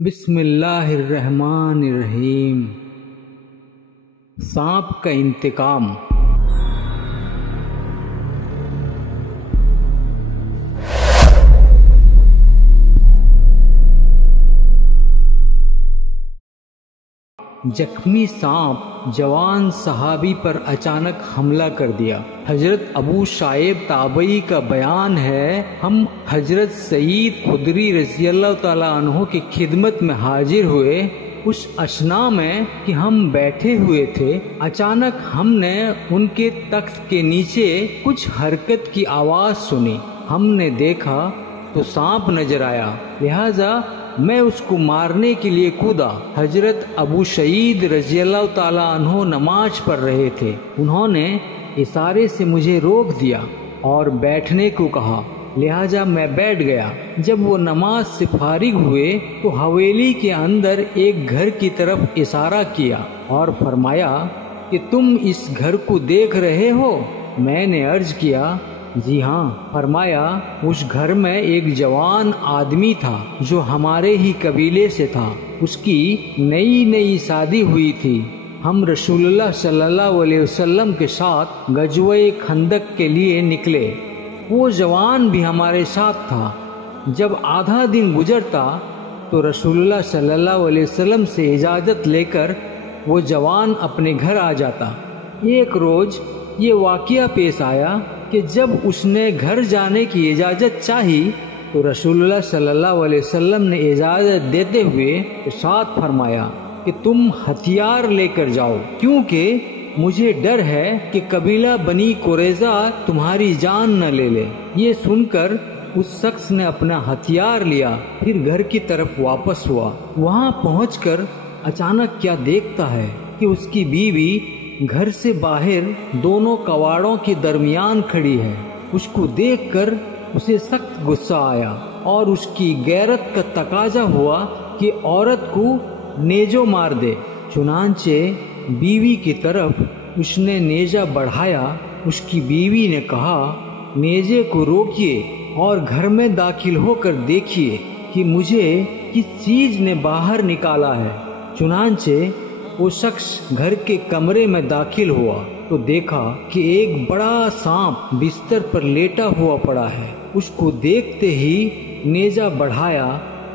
بسم اللہ الرحمن الرحیم۔ سانپ کا انتقام۔ زخمی سانپ جوان صحابی پر اچانک حملہ کر دیا۔ حضرت ابو شعیب تابعی کا بیان ہے، ہم حضرت سعید خدری رضی اللہ تعالیٰ عنہ کی خدمت میں حاضر ہوئے۔ اس اشنا میں کہ ہم بیٹھے ہوئے تھے، اچانک ہم نے ان کے تخت کے نیچے کچھ حرکت کی آواز سنی۔ ہم نے دیکھا تو سانپ نظر آیا، لہذا میں اس کو مارنے کے لیے کودا۔ حضرت ابو شعید رضی اللہ تعالیٰ عنہ نماز پڑھ رہے تھے، انہوں نے اشارے سے مجھے روک دیا اور بیٹھنے کو کہا، لہذا میں بیٹھ گیا۔ جب وہ نماز سے فارغ ہوئے تو حویلی کے اندر ایک گھر کی طرف اشارہ کیا اور فرمایا کہ تم اس گھر کو دیکھ رہے ہو؟ میں نے عرض کیا جی ہاں۔ فرمایا اس گھر میں ایک جوان آدمی تھا جو ہمارے ہی قبیلے سے تھا، اس کی نئی شادی ہوئی تھی۔ ہم رسول اللہ صلی اللہ علیہ وسلم کے ساتھ غزوہ خندق کے لیے نکلے، وہ جوان بھی ہمارے ساتھ تھا۔ جب آدھا دن گزرتا تو رسول اللہ صلی اللہ علیہ وسلم سے اجازت لے کر وہ جوان اپنے گھر آ جاتا۔ ایک روز یہ واقعہ پیش آیا کہ جب اس نے گھر جانے کی اجازت چاہی تو رسول اللہ صلی اللہ علیہ وسلم نے اجازت دیتے ہوئے ارشاد فرمایا کہ تم ہتھیار لے کر جاؤ، کیونکہ مجھے ڈر ہے کہ قبیلہ بنی قریظہ تمہاری جان نہ لے لے۔ یہ سن کر اس شخص نے اپنا ہتھیار لیا، پھر گھر کی طرف واپس ہوا۔ وہاں پہنچ کر اچانک کیا دیکھتا ہے کہ اس کی بیوی گھر سے باہر دونوں کواڑوں کے درمیان کھڑی ہے۔ اس کو دیکھ کر اسے سخت غصہ آیا اور اس کی غیرت کا تقاضا ہوا کہ عورت کو نیزو مار دے۔ چنانچہ بیوی کی طرف اس نے نیزہ بڑھایا۔ اس کی بیوی نے کہا، نیزے کو روکیے اور گھر میں داخل ہو کر دیکھیے کہ مجھے کس چیز نے باہر نکالا ہے۔ چنانچہ وہ شخص گھر کے کمرے میں داخل ہوا تو دیکھا کہ ایک بڑا سانپ بستر پر لیٹا ہوا پڑا ہے۔ اس کو دیکھتے ہی نیزہ بڑھایا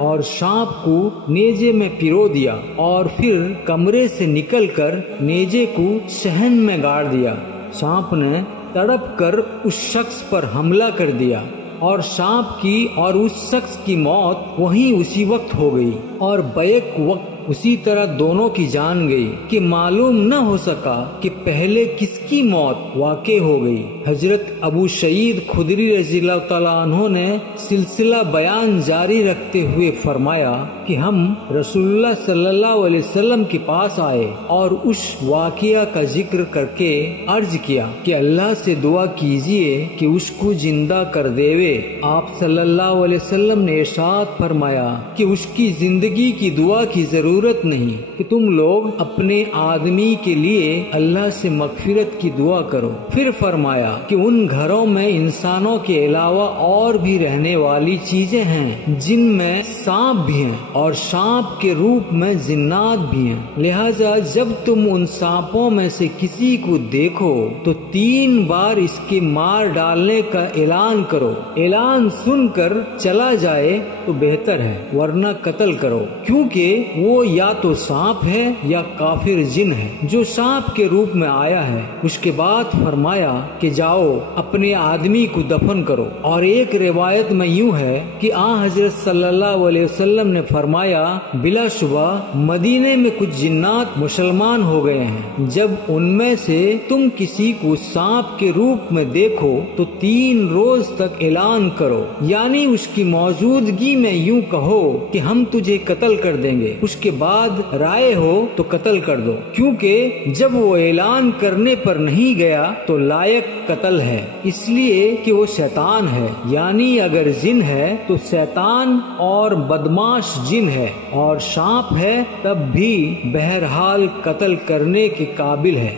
اور سانپ کو نیزے میں پرو دیا اور پھر کمرے سے نکل کر نیزے کو صحن میں گاڑ دیا۔ سانپ نے تڑپ کر اس شخص پر حملہ کر دیا اور سانپ کی اور اس شخص کی موت وہیں اسی وقت ہو گئی، اور بیک وقت اسی طرح دونوں کی جان گئی کہ معلوم نہ ہو سکا کہ پہلے کس کی موت واقع ہو گئی۔ حضرت ابو شعید خدری رضی اللہ تعالیٰ عنہ نے سلسلہ بیان جاری رکھتے ہوئے فرمایا کہ ہم رسول اللہ صلی اللہ علیہ وسلم کے پاس آئے اور اس واقعہ کا ذکر کر کے عرض کیا کہ اللہ سے دعا کیجیے کہ اس کو زندہ کر دیوے۔ آپ صلی اللہ علیہ وسلم نے ارشاد فرمایا کہ اس کی زندگی کی دعا کی ضرورت نہیں، کہ تم لوگ اپنے آدمی کے لیے اللہ سے مغفرت کی دعا کرو۔ پھر فرمایا کہ ان گھروں میں انسانوں کے علاوہ اور بھی رہنے والی چیزیں ہیں جن میں سانپ بھی ہیں اور سانپ کے روپ میں جنات بھی ہیں، لہذا جب تم ان سانپوں میں سے کسی کو دیکھو تو 3 بار اس کے مار ڈالنے کا اعلان کرو۔ اعلان سن کر چلا جائے تو بہتر ہے، ورنہ قتل کرو، کیونکہ وہ یا تو سانپ ہے یا کافر جن ہے جو سانپ کے روپ میں آیا ہے۔ اس کے بعد فرمایا کہ جاؤ اپنے آدمی کو دفن کرو۔ اور ایک روایت میں یوں ہے کہ حضرت صلی اللہ علیہ وسلم نے فرمایا، بلا شبہ مدینے میں کچھ جنات مسلمان ہو گئے ہیں، جب ان میں سے تم کسی کو سانپ کے روپ میں دیکھو تو 3 روز تک اعلان کرو، یعنی اس کی موجودگی میں یوں کہو کہ ہم تجھے قتل کر دیں گے، اس کے بعد رائے ہو تو قتل کر دو، کیونکہ جب وہ اعلان کرنے پر نہیں گیا تو لائق قتل ہے، اس لیے کہ وہ شیطان ہے، یعنی اگر جن ہے تو شیطان اور بدماش جن ہے، اور سانپ ہے تب بھی بہرحال قتل کرنے کے قابل ہے۔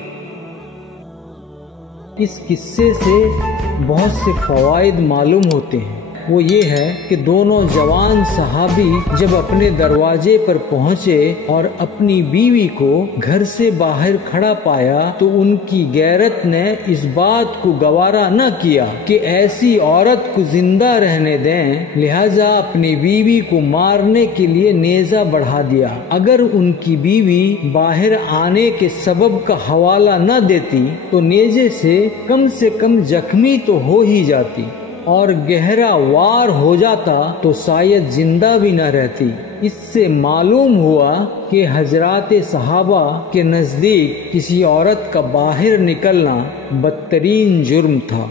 اس قصے سے بہت سے فوائد معلوم ہوتے ہیں۔ وہ یہ ہے کہ دونوں جوان صحابی جب اپنے دروازے پر پہنچے اور اپنی بیوی کو گھر سے باہر کھڑا پایا تو ان کی غیرت نے اس بات کو گوارا نہ کیا کہ ایسی عورت کو زندہ رہنے دیں، لہذا اپنی بیوی کو مارنے کے لیے نیزہ بڑھا دیا۔ اگر ان کی بیوی باہر آنے کے سبب کا حوالہ نہ دیتی تو نیزے سے کم زخمی تو ہو ہی جاتی، اور گہرا وار ہو جاتا تو شاید زندہ بھی نہ رہتی۔ اس سے معلوم ہوا کہ حضرات صحابہ کے نزدیک کسی عورت کا باہر نکلنا بدترین جرم تھا۔